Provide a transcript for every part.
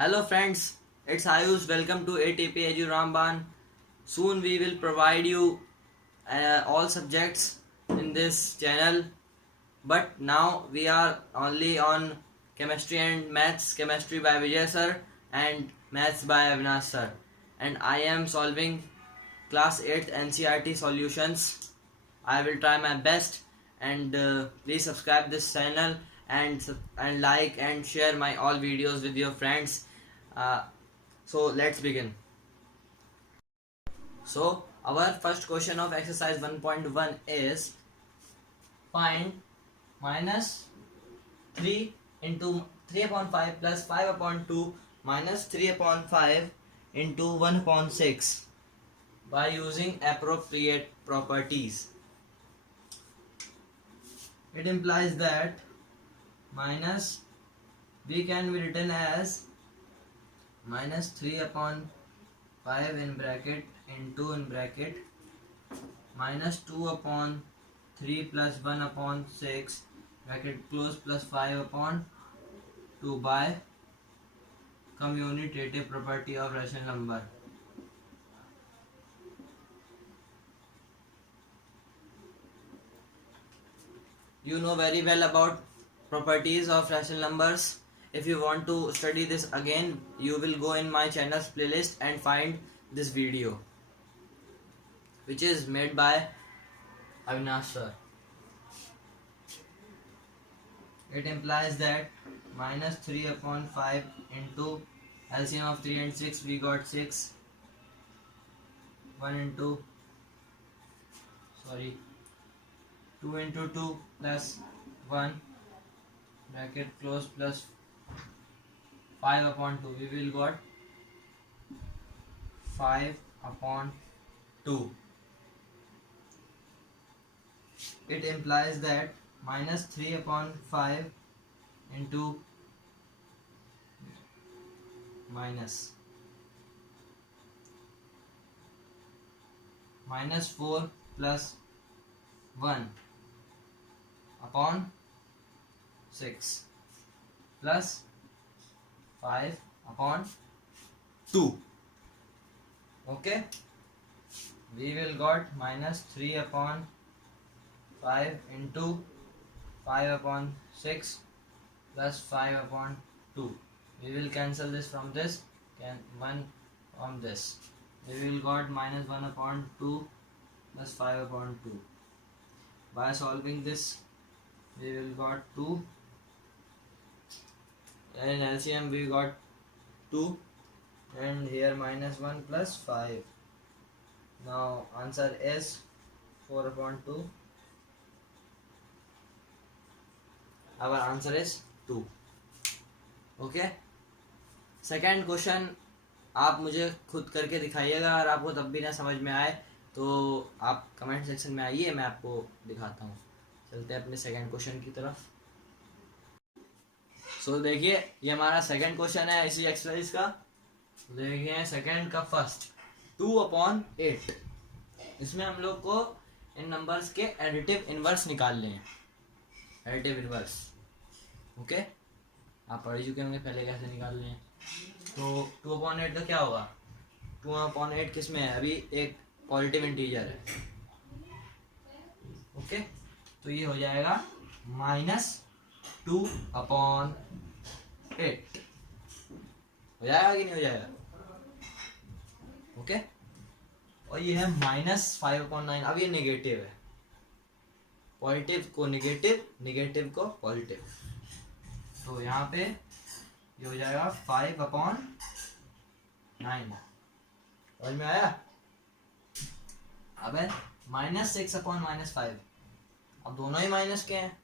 Hello friends, it's Ayush. Welcome to ATP Edu Ramban. Soon we will provide you all subjects in this channel. But now we are only on chemistry and maths. Chemistry by Vijay sir and maths by Avinash sir. And I am solving class 8th NCERT solutions. I will try my best and please subscribe this channel and like and share my all videos with your friends. Uh, so let's begin. So our first question of exercise 1.1 is find minus 3 into 3 upon 5 plus 5 upon 2 minus 3 upon 5 into 1 upon 6 by using appropriate properties. It implies that minus b can be written as minus 3 upon 5 in bracket into in bracket minus 2 upon 3 plus 1 upon 6 bracket close plus 5 upon 2 by commutative property of rational number. You know very well about properties of rational numbers. If you want to study this again, you will go in my channel's playlist and find this video, which is made by Avinash sir. It implies that minus 3 upon 5 into LCM of 3 and 6, we got 6. 1 into 2 into 2 plus 1 bracket close plus 5 upon 2, we will got 5 upon 2. It implies that minus 3 upon 5 into minus 4 plus 1 upon 6 plus 5 upon 2. Okay, we will got minus 3 upon 5 into 5 upon 6 plus 5 upon 2. We will cancel this from this, 1 from this. We will got minus 1 upon 2 plus 5 upon 2. By solving this, we will got 2. And in LCM we got 2. And here minus 1 plus 5. Now answer is 4 upon 2. Our answer is 2. Okay. Second question आप मुझे खुद करके दिखाइएगा. अगर आपको तब भी ना समझ में आए तो आप कमेंट सेक्शन में आइए, मैं आपको दिखाता हूँ. चलते हैं अपने सेकेंड क्वेश्चन की तरफ. सो देखिए, ये हमारा सेकेंड क्वेश्चन है इसी एक्सरसाइज का. देखिए सेकेंड का फर्स्ट 2 अपॉन 8. इसमें हम लोग को इन नंबर्स के एडिटिव इनवर्स निकालने हैं. Additive inverse. ओके, आप पढ़ चुके होंगे पहले कैसे निकालने हैं. तो 2 अपॉन 8 का क्या होगा? 2 अपॉन 8 किस में है? अभी एक पॉजिटिव इंटीजर है. ओके, तो ये हो जाएगा माइनस 2 अपॉन 8. हो जाएगा कि नहीं हो जाएगा? ओके, और ये है माइनस 5 अपॉन 9. अब ये नेगेटिव है. पॉजिटिव को नेगेटिव, नेगेटिव को पॉजिटिव. तो यहाँ पे ये हो जाएगा 5 अपॉन 9. समझ में आया? अब है माइनस 6 अपॉन माइनस 5. अब दोनों ही माइनस के हैं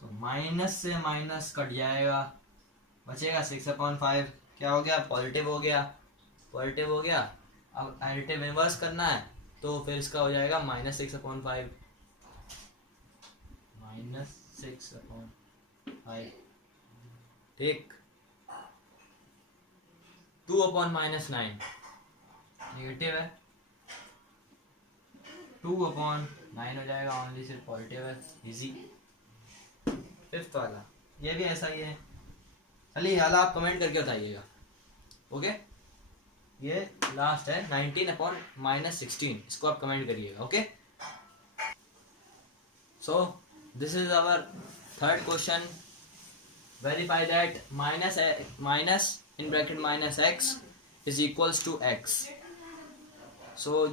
तो माइनस से माइनस कट जाएगा, बचेगा 6 अपॉन 5. क्या हो गया? पॉजिटिव हो गया. पॉजिटिव हो गया. अब एडिटिव इनवर्स करना है तो फिर इसका हो जाएगा माइनस 6 अपॉन 5. Minus 6 upon 5. ठीक. 2 अपॉन माइनस 9 नेगेटिव है. 2 अपॉन 9 हो जाएगा, ओनली सिर्फ पॉजिटिव है. इजी. फिफ्थ वाला ये भी ऐसा ही है. खाली ये वाला आप कमेंट करके बताइएगा। ओके, ये लास्ट है 19/-16, इसको आप कमेंट करिएगा। Okay, so this is our third question. Verify that minus in bracket minus X is equals to X. So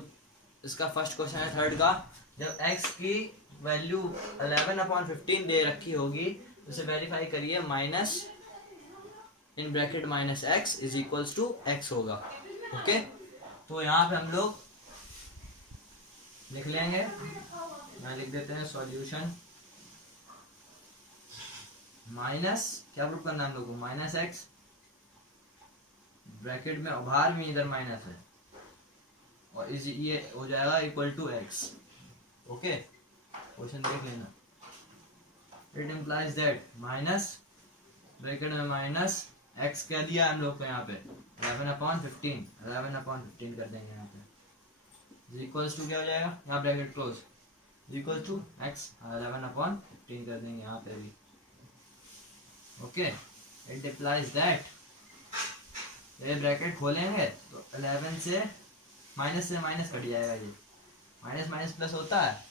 इसका फर्स्ट क्वेश्चन है थर्ड का, जब x की वैल्यू 11/15 दे रखी होगी तो इसे वेरीफाई करिए minus in bracket minus X is equals to X होगा। ओके, तो यहाँ पे हम लोग लिख लेंगे, यहाँ लिख देते हैं सॉल्यूशन माइनस, क्या प्रूफ करना है हम लोग को, माइनस एक्स ब्रैकेट में बाहर भी इधर माइनस है और इस ये हो जाएगा equal to X. Okay, question देख लेना। It implies that minus bracket में माइनस एक्स क्या दिया हम लोग को यहाँ पे 11/15 कर देंगे यहाँ पे इक्वल्स टू क्या हो जाएगा, यहाँ bracket close equal to X 11/15 कर देंगे यहाँ पे भी। ओके, इट इम्प्लाइज दैट ये ब्रैकेट खोलेंगे तो 11 से माइनस कट जाएगा, ये माइनस माइनस प्लस होता है,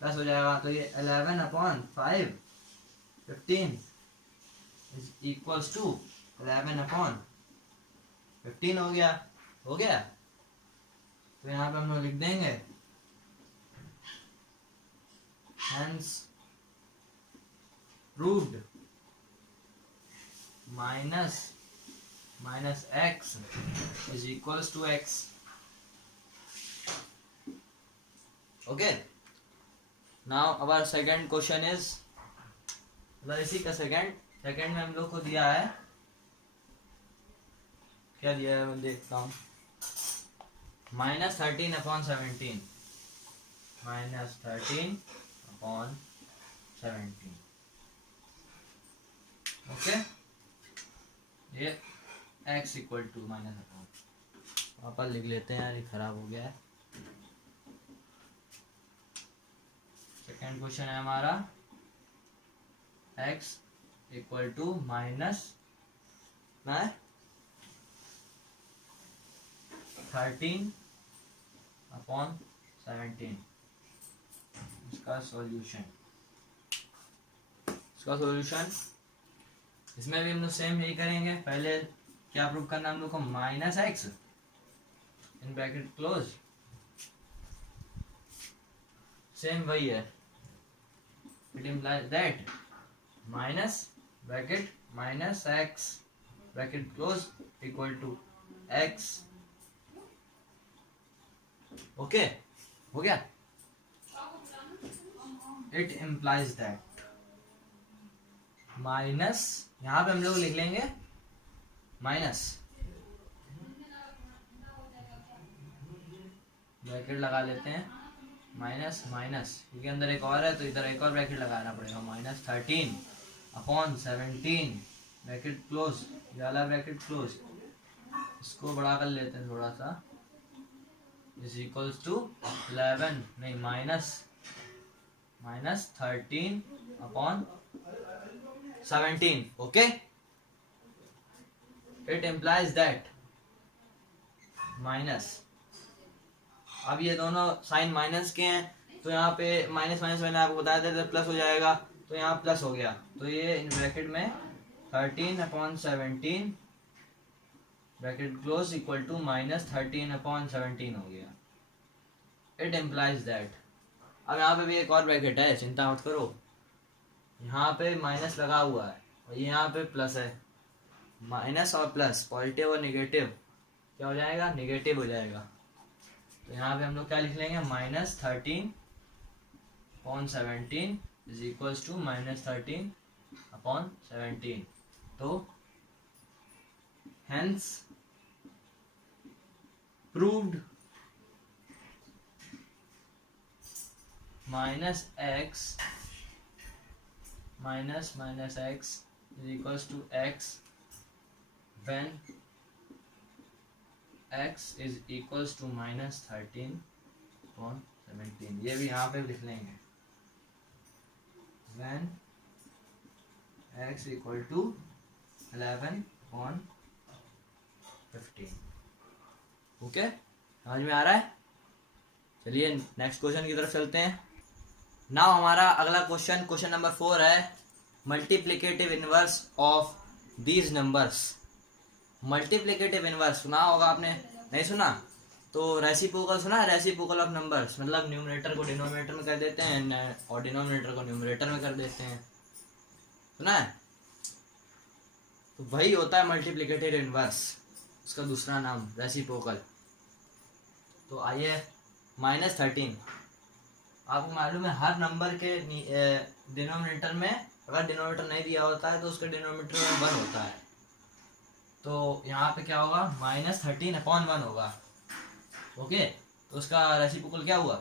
प्लस हो जाएगा तो ये 11/15 इज इक्वल्स टू 11/15 हो गया। तो यहाँ पे हम लोग लिख देंगे hence proved minus X is equals to X. Okay, now our second question is, मतलब इसी का सेकंड में हम लोग को दिया है, क्या दिया है मैं देखता हूँ, -13/17 -13/17। ओके, ये x इक्वल टू माइनस वहाँ पर लिख लेते हैं यार, ये खराब हो गया है। सेकेंड क्वेश्चन है हमारा x इक्वल टू -13/17। इसका सॉल्यूशन इसमें भी हम लोग सेम यही करेंगे। पहले क्या प्रूव करना हम लोग को, minus X in bracket close, same वही है। It implies that minus bracket minus X bracket close equal to X. Okay, हो गया। इट इम्प्लाइज दैट माइनस, यहां पे हम लोग लिख लेंगे माइनस, ब्रैकेट लगा लेते हैं माइनस क्योंकि अंदर एक और है तो इधर एक और ब्रैकेट लगाना पड़ेगा, -13/17 ब्रैकेट क्लोज, ये वाला ब्रैकेट क्लोज, इसको बड़ा कर लेते हैं थोड़ा सा, इज इक्वल्स टू 11 नहीं -13/17। Okay, it implies that minus, अब ये दोनों साइन माइनस के हैं तो यहाँ पे माइनस मैंने आपको बताया था प्लस हो जाएगा, तो यहाँ प्लस हो गया, तो ये इन ब्रैकेट में 13/17 ब्रैकेट क्लोज इक्वल टू -13/17 हो गया। इट इम्प्लाइज दैट, अब यहाँ पे भी एक और ब्रैकेट है, चिंता मत करो, यहाँ पे माइनस लगा हुआ है और यहाँ पे प्लस है, माइनस और प्लस पॉजिटिव और निगेटिव क्या हो जाएगा, निगेटिव हो जाएगा। तो यहाँ पे हम लोग क्या लिख लेंगे, -13/17 इज इक्वल्स टू -13/17। तो hence proved minus X is equals to X when x is equals to -13/17। ये भी यहाँ पे लिख लेंगे, when x equal to 11/15। Okay, समझ में आ रहा है? चलिए नेक्स्ट क्वेश्चन की तरफ चलते हैं। नाउ हमारा अगला क्वेश्चन नंबर 4 है multiplicative inverse of these numbers. Multiplicative inverse सुना होगा आपने, नहीं सुना? तो रेसिप्रोकल सुना है? रेसिप्रोकल ऑफ नंबर्स मतलब न्यूमरेटर को डिनोमिनेटर में कर देते हैं और डिनोमिनेटर को न्यूमरेटर में कर देते हैं, सुना है? तो वही होता है मल्टीप्लिकेटिव इनवर्स, उसका दूसरा नाम रेसिप्रोकल। तो आइए -13, आपको मालूम है हर नंबर के डिनोमिनेटर में अगर डिनोमिनेटर नहीं दिया होता है तो उसका डिनोमिनेटर में 1 होता है। तो यहाँ पे क्या होगा, -13/1 होगा। ओके, तो उसका रेसिप्रोकल क्या हुआ,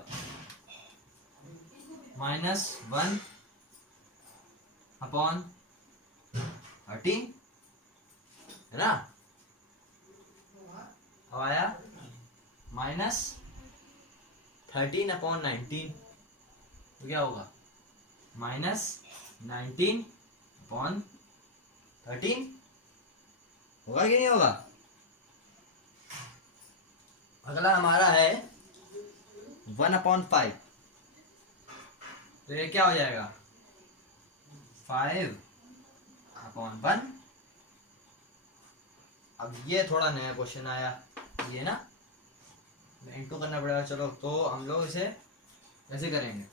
-1/13 है ना। अब आया -13/19, तो क्या होगा, -19/13 होगा कि नहीं होगा? अगला हमारा है 1/5, तो ये क्या हो जाएगा, 5/1। अब ये थोड़ा नया क्वेश्चन आया, ये ना इंटू करना पड़ेगा। चलो तो हम लोग इसे ऐसे करेंगे,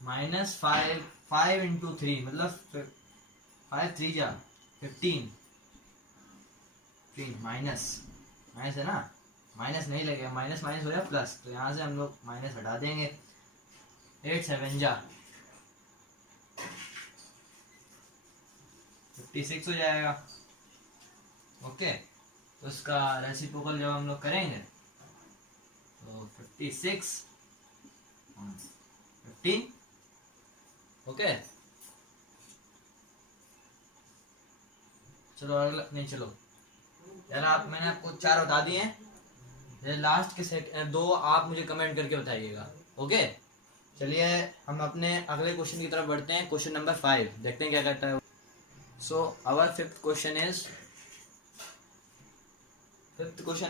-5 × 3 मतलब 5 3 जा 15, माइनस है ना, माइनस नहीं लगेगा, माइनस माइनस हो जाए प्लस, तो यहाँ से हम लोग माइनस हटा देंगे। 8 7 जा 56 हो जाएगा। ओके, तो उसका रेसिप्रोकल जब हम लोग करेंगे तो 56 15। ओके, चलो अगला, नहीं चलो यार, मैंने आपको 4 बता दिए हैं, लास्ट के 2 आप मुझे कमेंट करके बताइएगा। ओके, चलिए हम अपने अगले क्वेश्चन की तरफ बढ़ते हैं। क्वेश्चन नंबर 5 देखते हैं क्या कहता है। सो आवर फिफ्थ क्वेश्चन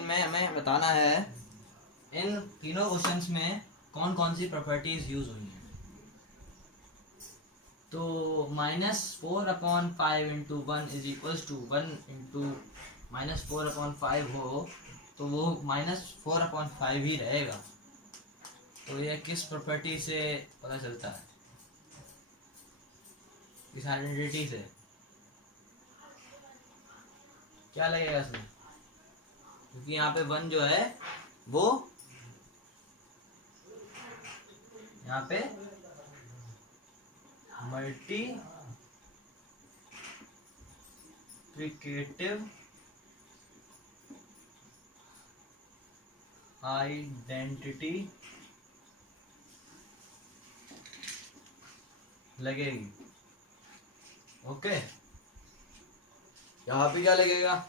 में हमें बताना है इन तीनों क्वेश्चंस में कौन कौन सी प्रॉपर्टीज यूज हुई हैं। तो -4/5 × 1 = 1 × -4/5 हो तो वो -4/5 ही रहेगा। तो ये किस प्रॉपर्टी से पता चलता है, किस आइडेंटिटी से, क्या लगेगा इसमें? क्योंकि यहाँ पे 1 जो है वो यहाँ पे मल्टीप्लिकेटिव आइडेंटिटी लगेगी। ओके, यहाँ पे क्या लगेगा,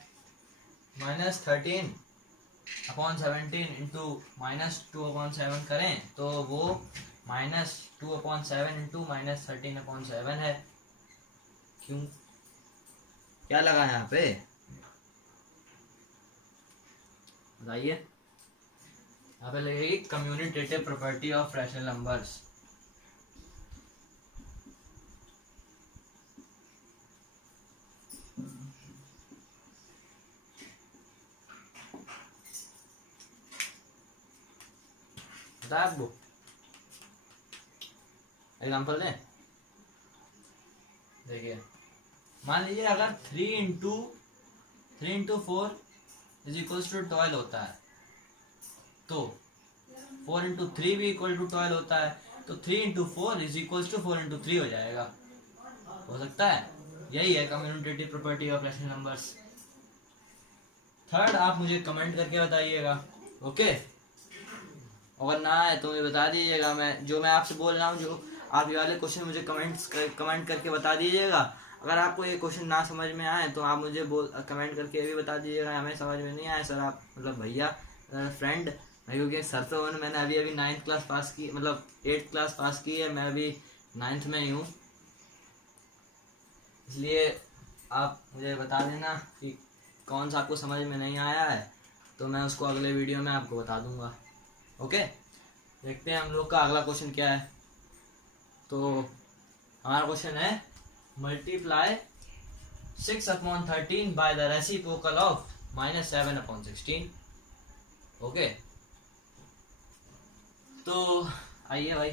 -13/17 × -2/7 करें तो वो -2/7 × -13/7 है। क्यों, क्या लगा यहाँ पे बताइए? यहाँ पे लगेगी commutative property of rational numbers. बताया आपको, एग्जाम्पल दें। देखिए मान लीजिए अगर 3 × 4 = 12 होता है, तो 4 × 3 भी = 12 होता है, तो 3 × 4 = 4 × 3 हो जाएगा। हो सकता है, यही है commutative property of rational numbers. Third आप मुझे कमेंट करके बताइएगा। ओके, अगर ना आए तो मुझे बता दीजिएगा। मैं आपसे बोल रहा हूँ, जो आप ये वाले क्वेश्चन मुझे कमेंट करके बता दीजिएगा। अगर आपको ये क्वेश्चन ना समझ में आए तो आप मुझे कमेंट करके भी बता दीजिएगा हमें समझ में नहीं आया सर, आप मतलब भैया फ्रेंड, क्योंकि सर तो मैंने अभी 9th क्लास पास की, मतलब 8th क्लास पास की है, मैं अभी 9th में ही हूँ, इसलिए आप मुझे बता देना कि कौन सा आपको समझ में नहीं आया है, तो मैं उसको अगले वीडियो में आपको बता दूंगा। ओके, देखते हैं हम लोग का अगला क्वेश्चन क्या है। तो हमारा क्वेश्चन है multiply 6/13 by the reciprocal of -7/16। Okay, तो आइए भाई,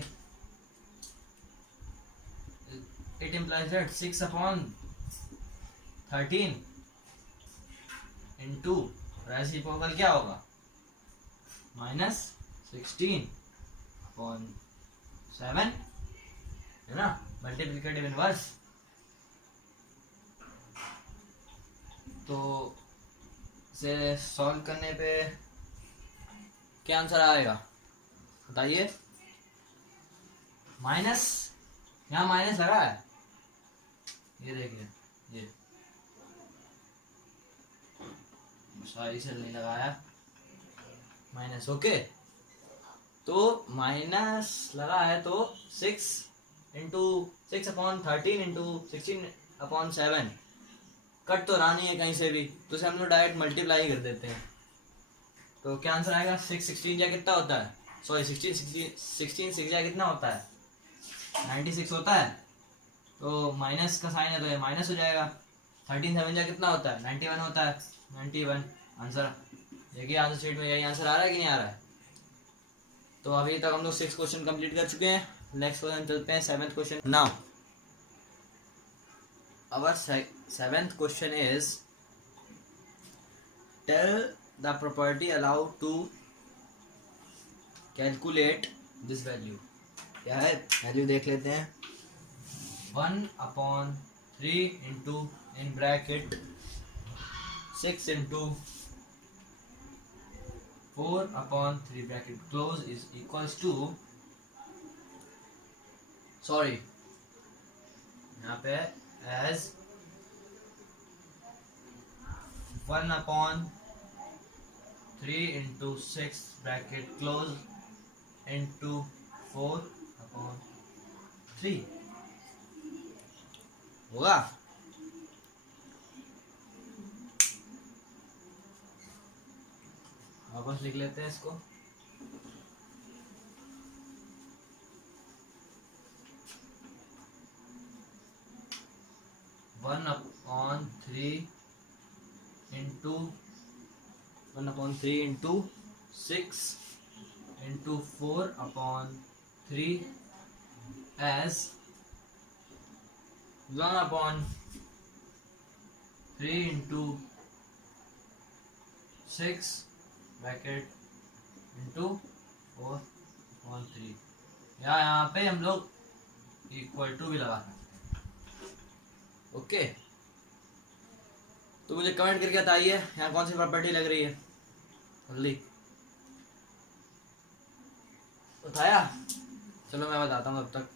it implies that 6/13 into reciprocal क्या होगा -16/7 है ना, मल्टीप्लिकेटिव इनवर्स। तो इसे सॉल्व करने पे क्या आंसर आएगा बताइए। माइनस, यहाँ माइनस लगा है, ये देखिए, ये सॉरी से नहीं लगाया माइनस। ओके, तो माइनस लगा है तो 6/13 इंटू 16/7 कट तो रहा नहीं है कहीं से भी, तो इसे हम लोग डायरेक्ट मल्टीप्लाई कर देते हैं। तो क्या आंसर आएगा, 6/16 या कितना होता है, सॉरी 16 या कितना होता है, 96 होता है। तो माइनस का साइन है तो ये माइनस हो जाएगा। 13/7 या कितना होता है, 91 होता है, 91 आंसर। देखिए आंसर शीट में यही आंसर आ रहा है कि नहीं आ रहा है। तो अभी तक हम लोग 6 क्वेश्चन कंप्लीट कर चुके हैं। नेक्स्ट क्वेश्चन चलते हैं, 7th question. Now our 7th question is tell the property allowed to calculate this value। क्या है वैल्यू देख लेते हैं। 1/3 into in bracket 6 into 4/3 bracket close is equals to, sorry यहाँ पे as 1/3 into 6 bracket close into 4/3 होगा। वापस लिख लेते हैं इसको। One upon three into 6 into 4/3 as 1/3 into 6 bracket into 4/3। यहाँ पे हम लोग इक्वल टू भी लगा सकते हैं। ओके, तो मुझे कमेंट करके बताइए यहाँ कौन सी प्रॉपर्टी लग रही है, जल्दी बताया। चलो मैं बताता हूँ तब तक,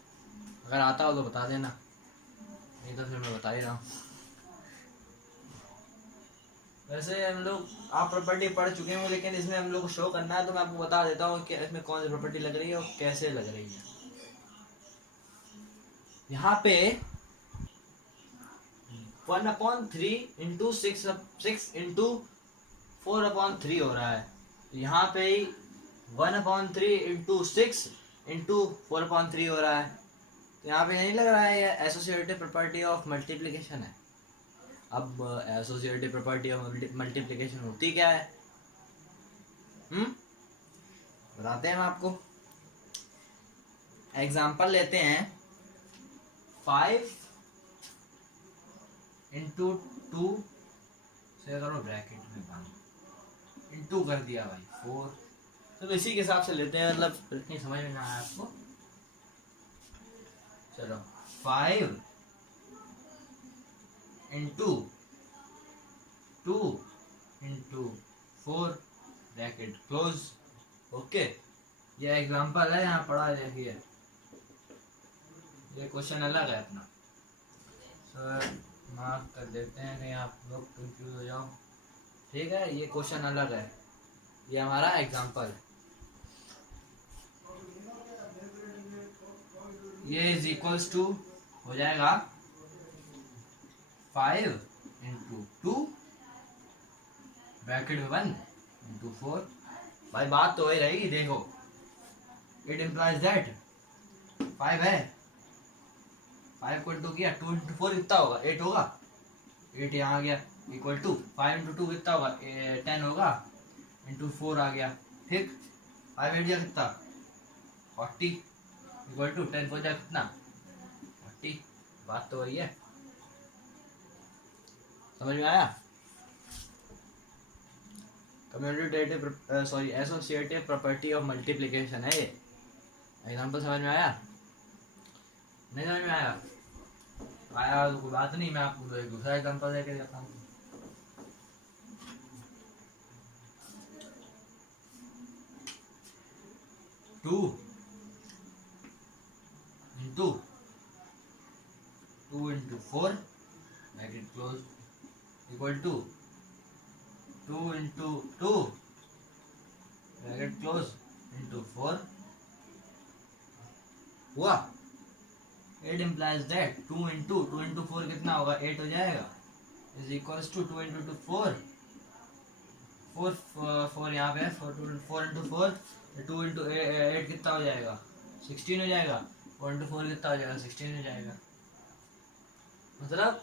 अगर आता हो तो बता देना, नहीं तो फिर मैं बता ही रहा हूँ। वैसे हम लोग आप प्रॉपर्टी पढ़ चुके हैं, लेकिन इसमें हम लोग को शो करना है, तो मैं आपको बता देता हूँ कि इसमें कौन सी प्रॉपर्टी लग रही है और कैसे लग रही है। यहाँ पे 1/3 इंटू 6 इंटू 4/3 हो रहा है। यहाँ पे 1/3 इंटू 6 इंटू 4/3 हो रहा है। तो यहाँ पे नहीं लग रहा है ये एसोसिएटिव प्रॉपर्टी ऑफ मल्टीप्लिकेशन है। अब एसोसिएटिव प्रॉपर्टी ऑफ मल्टीप्लिकेशन होती क्या है, बताते हैं हम आपको। एग्जाम्पल लेते हैं, 5 इंटू 2 से करो ब्रैकेट में बंद, इंटू कर दिया भाई 4। तो इसी के हिसाब से लेते हैं, मतलब इतनी समझ में ना आया आपको। चलो 5 into 2 into 4 bracket close. Okay, ये एग्जांपल है, यहाँ पढ़ा देखिए, ये क्वेश्चन अलग है अपना। सर मार्क कर देते हैं, नहीं आप लोग कंफ्यूज हो जाओ, ठीक है। ये क्वेश्चन अलग है, ये हमारा एग्जांपल। ये इज इक्वल्स टू हो जाएगा 5 इंटू 2 ब्रैकेट में 1 इंटू 4। भाई बात तो वही रहेगी, देखो इट इम्प्लाइज दैट 5 है, 5 को इंटू किया, 2 इंटू 4 कितना होगा, 8 होगा, 8 यहाँ आ गया, इक्वल टू 5 इंटू 2 कितना होगा, 10 होगा, इंटू 4 आ गया, ठीक। 5 8 जा कितना 40, इक्वल टू 10 4 जा कितना 40। बात तो वही है, समझ में आया। Commutative sorry associative property of multiplication है ये। एग्जांपल समझ में आया, नहीं समझ में आया, आया तो कोई बात नहीं, मैं आपको एक दूसरा एग्जांपल देके देता हूँ। Two into 4 bracket close equal to 2 into 2 bracket close into 4 हुआ। इट इम्प्लाइज दैट 2 इंटू 4 कितना होगा, 8 हो जाएगा, इज इक्वल्स टू 2 इंटू 4 4 यहाँ पे 4 इंटू 4 2 इंटू 8 कितना हो जाएगा 16 हो जाएगा, 4 इंटू 4 कितना हो जाएगा 16 हो जाएगा। मतलब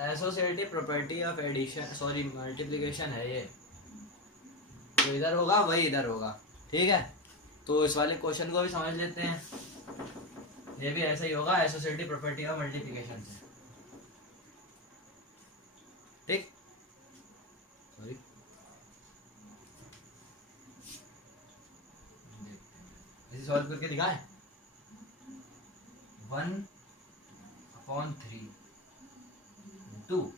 associative property of addition sorry multiplication है ये, तो इधर होगा वही इधर होगा, ठीक है। तो इस वाले क्वेश्चन को भी समझ लेते हैं, ये भी ऐसा ही होगा एसोसिएटिव प्रॉपर्टी ऑफ मल्टीप्लिकेशन से, ठीक। सॉरी इसे सॉल्व करके दिखाएं। 1/3 into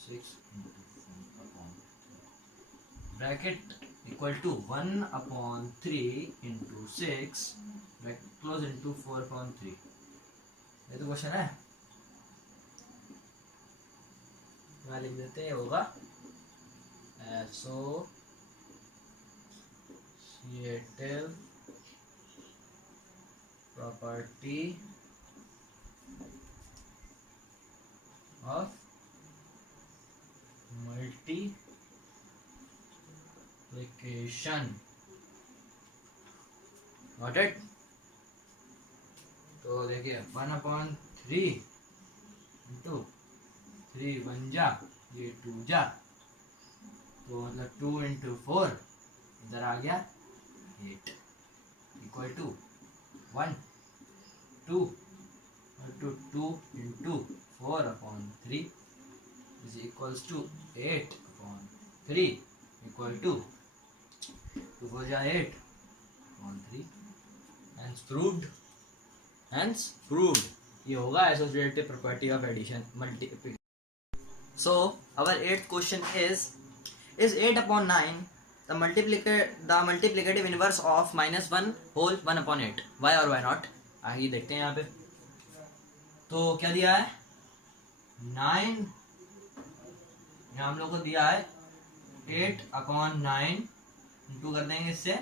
6 bracket equal to 1/3 into 6 bracket close into 4/3। ये तो क्वेश्चन है, यहाँ लिख देते हैं, होगा associative property of multiplication, got it. तो देखिए 1/3 इंटू 3 1 जा, ये 2 जा, तो मतलब 2 इंटू 4 इधर आ गया 8 equal to 1 2 2 into 4/3 is equals to 8/3 equal to 2 4 जा 8/3। Hence proved ये होगा associative property of addition multiplication. So our 8th question is 8/9 the multiplicative inverse of -1 whole 1/8? Why or why not? आगे देखते हैं यहाँ पे। तो क्या दिया है 9, यहाँ हम लोग को दिया है 8/9 इंटू कर देंगे इससे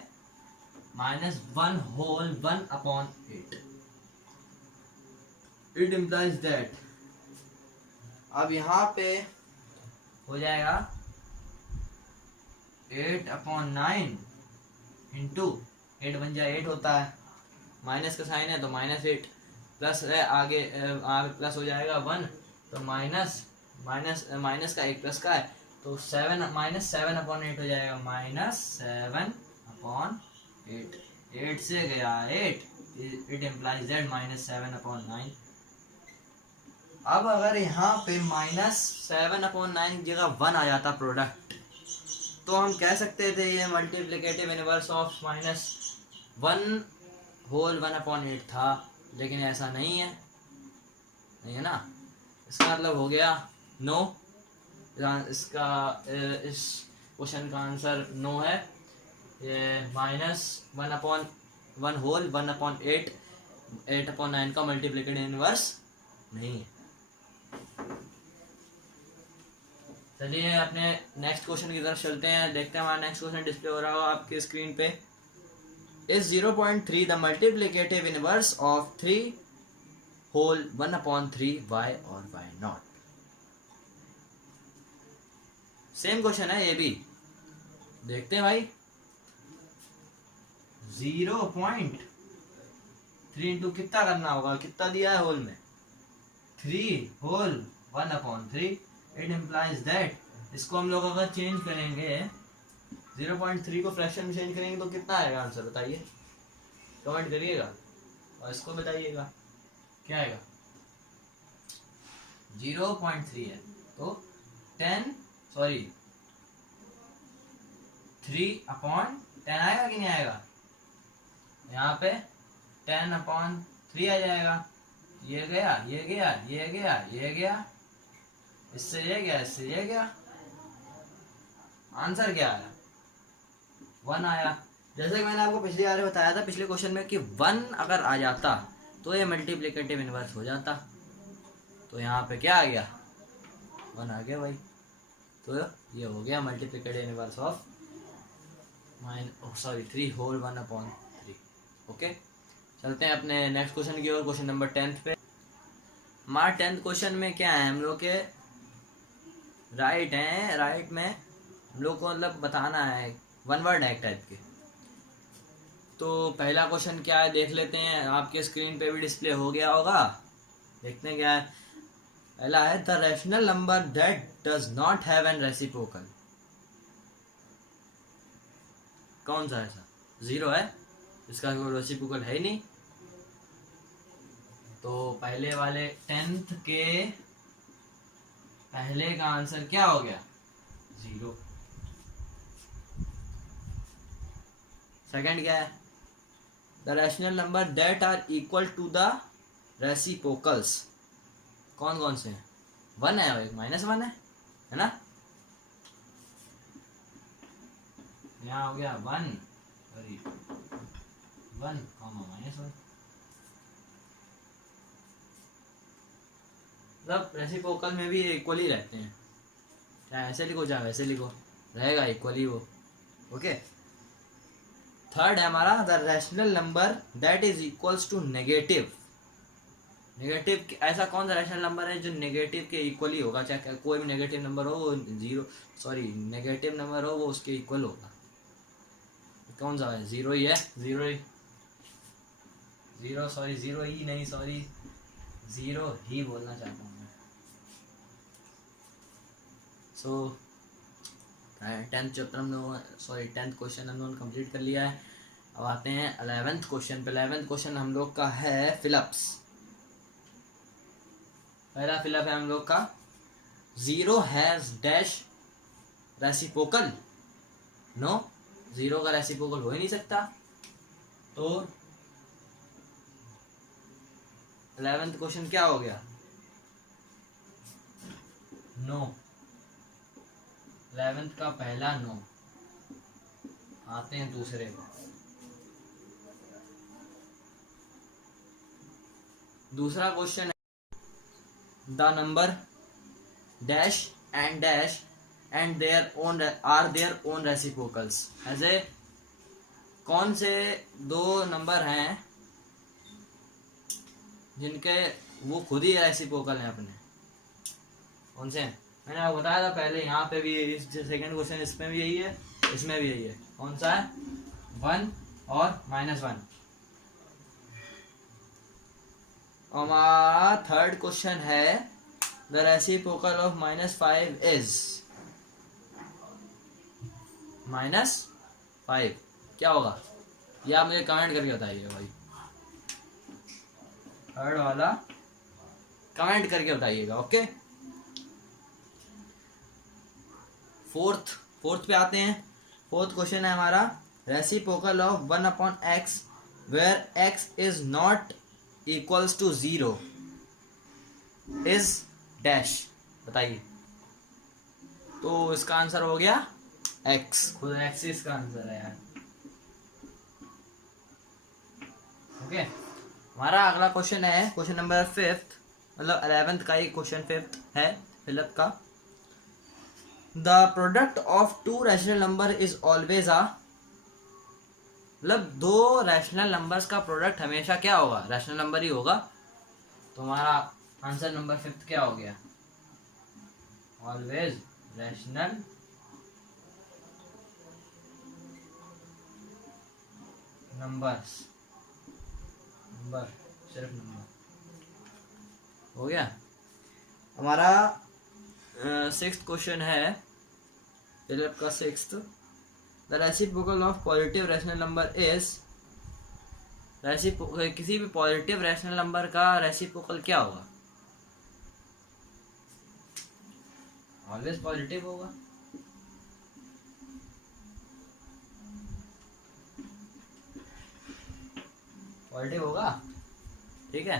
-1 whole 1/8। इट इम्प्लाइज दैट, अब यहाँ पे हो जाएगा 8/9 इंटू 8 बन जाए 8 होता है, माइनस का साइन है तो -8 प्लस है आगे प्लस हो जाएगा 1, तो माइनस का एक प्लस का है तो 7 -7/8 हो जाएगा, -7/8। 8 से गया 8, इट इम्प्लाइज दैट -7/9। अब अगर यहाँ पे -7/9 की जगह 1 आ जाता प्रोडक्ट, तो हम कह सकते थे ये मल्टीप्लिकेटिव इनवर्स ऑफ -1 होल 1/8 था, लेकिन ऐसा नहीं है ना। इसका मतलब हो गया नो, इसका इस क्वेश्चन का आंसर नो है। ये -1/1 होल 1/8 8/9 का मल्टीप्लिकेटिव इनवर्स नहीं है। चलिए अपने नेक्स्ट क्वेश्चन की तरफ चलते हैं, देखते हैं हमारा नेक्स्ट क्वेश्चन डिस्प्ले हो रहा होगा आपकी स्क्रीन पे। Is 0.3 the multiplicative inverse of 3 whole 1/3 why और वाई नॉट? सेम क्वेश्चन है ये भी, देखते हैं भाई। 0.3 इंटू कितना करना होगा, कितना दिया है होल में, 3 होल 1/3। इट इम्प्लाइज दैट, इसको हम लोग अगर चेंज करेंगे 0.3 को फ्रैक्शन में चेंज करेंगे तो कितना आएगा आंसर, बताइए, कमेंट करिएगा और इसको बताइएगा क्या आएगा। 0.3 है तो 3/10 आएगा कि नहीं आएगा, यहाँ पे 10/3 आ जाएगा। ये गया, ये गया, ये गया, ये गया, इससे ये गया, इससे ये गया, आंसर क्या आया, 1 आया। जैसे कि मैंने आपको पिछली बार बताया था पिछले क्वेश्चन में कि 1 अगर आ जाता तो ये मल्टीप्लिकेटिव इनवर्स हो जाता, तो यहाँ पे क्या आ गया, 1 आ गया भाई। तो ये हो गया multiplicative inverse of 3 whole 1/3। Okay, चलते हैं अपने नेक्स्ट क्वेश्चन की ओर, क्वेश्चन नंबर 10 पे। हमारा 10th क्वेश्चन में क्या है, हम लोग के राइट हैं, राइट में हम लोग को मतलब बताना है, 1 वर्ड है टाइप के। तो पहला क्वेश्चन क्या है देख लेते हैं, आपके स्क्रीन पे भी डिस्प्ले हो गया होगा, देखते हैं क्या है। पहला है the rational number that does not have an reciprocal. कौन सा ऐसा 0 है, इसका कोई रेसिप्रोकल है ही नहीं। तो पहले वाले 10th के पहले का आंसर क्या हो गया, 0। सेकंड क्या है, the rational number that are equal to the reciprocals. कौन कौन से हैं, 1 है और एक -1 है ना। यहाँ हो गया 1 और 1, -1, मतलब रेसिप्रोकल में भी इक्वल ही रहते हैं, चाहे ऐसे लिखो चाहे वैसे लिखो, रहेगा इक्वल ही वो। ओके, थर्ड है हमारा the rational number that is equals to negative. Negative, ऐसा कौन सा रैशनल नंबर है जो नेगेटिव के इक्वल ही होगा, चाहे कोई भी नेगेटिव नंबर हो, वो नेगेटिव नंबर हो वो उसके इक्वल होगा। कौन सा है, 0 ही है, 0 ही बोलना चाहता हूँ मैं। सो 10th चैप्टर हम लोग 10th क्वेश्चन हम लोगों ने कंप्लीट कर लिया है। अब आते हैं 11th क्वेश्चन पे। 11th क्वेश्चन हम लोग का है फिलअप्स। पहला फिलअप है हम लोग का, 0 हैज डैश रेसिप्रोकल। नो, 0 का रेसिप्रोकल हो ही नहीं सकता। तो 11th क्वेश्चन क्या हो गया, नो। 11th का पहला नो। आते हैं दूसरे को। दूसरा क्वेश्चन है the number dash and their own reciprocals. ऐसे कौन से 2 नंबर हैं जिनके वो खुद ही रेसिप्रोकल हैं अपने, कौन से हैं? मैंने आपको बताया था पहले, यहाँ पे भी इस सेकंड क्वेश्चन इसमें भी यही है, इसमें भी यही है। कौन सा है, 1 और -1। हमारा थर्ड क्वेश्चन है द रेसिप्रोकल ऑफ -5 इज -5। क्या होगा ये आप मुझे कमेंट करके बताइए भाई, थर्ड वाला कमेंट करके बताइएगा। ओके, फोर्थ पे आते हैं। फोर्थ क्वेश्चन है हमारा reciprocal of 1/x where x is not equals to 0 is dash. बताइए। तो इसका आंसर हो गया x, खुद x इसका आंसर है यार। ओके, हमारा अगला क्वेश्चन है क्वेश्चन नंबर 5, मतलब 11th का ही क्वेश्चन 5th है फिलअप का। The product of 2 rational number is always a, मतलब 2 रैशनल नंबर्स का प्रोडक्ट हमेशा क्या होगा, रैशनल नंबर ही होगा। तो हमारा आंसर नंबर 5th क्या हो गया, ऑलवेज रैशनल नंबर सिर्फ नंबर हो गया। हमारा 6th क्वेश्चन है फिलिप का 6th। The reciprocal of positive rational number is, किसी भी पॉजिटिव रैशनल नंबर का रेसिप्रोकल क्या होगा? ऑलवेज पॉजिटिव होगा। पॉजिटिव होगा, ठीक है।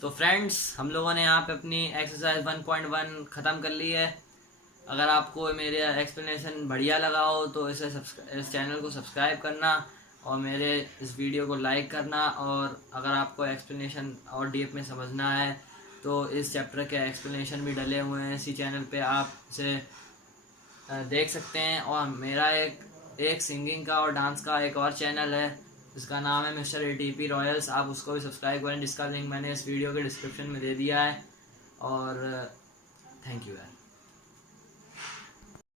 तो फ्रेंड्स, हम लोगों ने यहाँ पे अपनी एक्सरसाइज 1.1 ख़त्म कर ली है। अगर आपको मेरे एक्सप्लेनेशन बढ़िया लगा हो तो इस चैनल को सब्सक्राइब करना और मेरे इस वीडियो को लाइक करना। और अगर आपको एक्सप्लेनेशन और डीप में समझना है तो इस चैप्टर के एक्सप्लेनेशन भी डले हुए हैं इसी चैनल पे, आप इसे देख सकते हैं। और मेरा एक सिंगिंग का और डांस का एक और चैनल है जिसका नाम है मिस्टर ATP रॉयल्स, आप उसको भी सब्सक्राइब करें, जिसका लिंक मैंने इस वीडियो के डिस्क्रिप्शन में दे दिया है। और थैंक यू यार।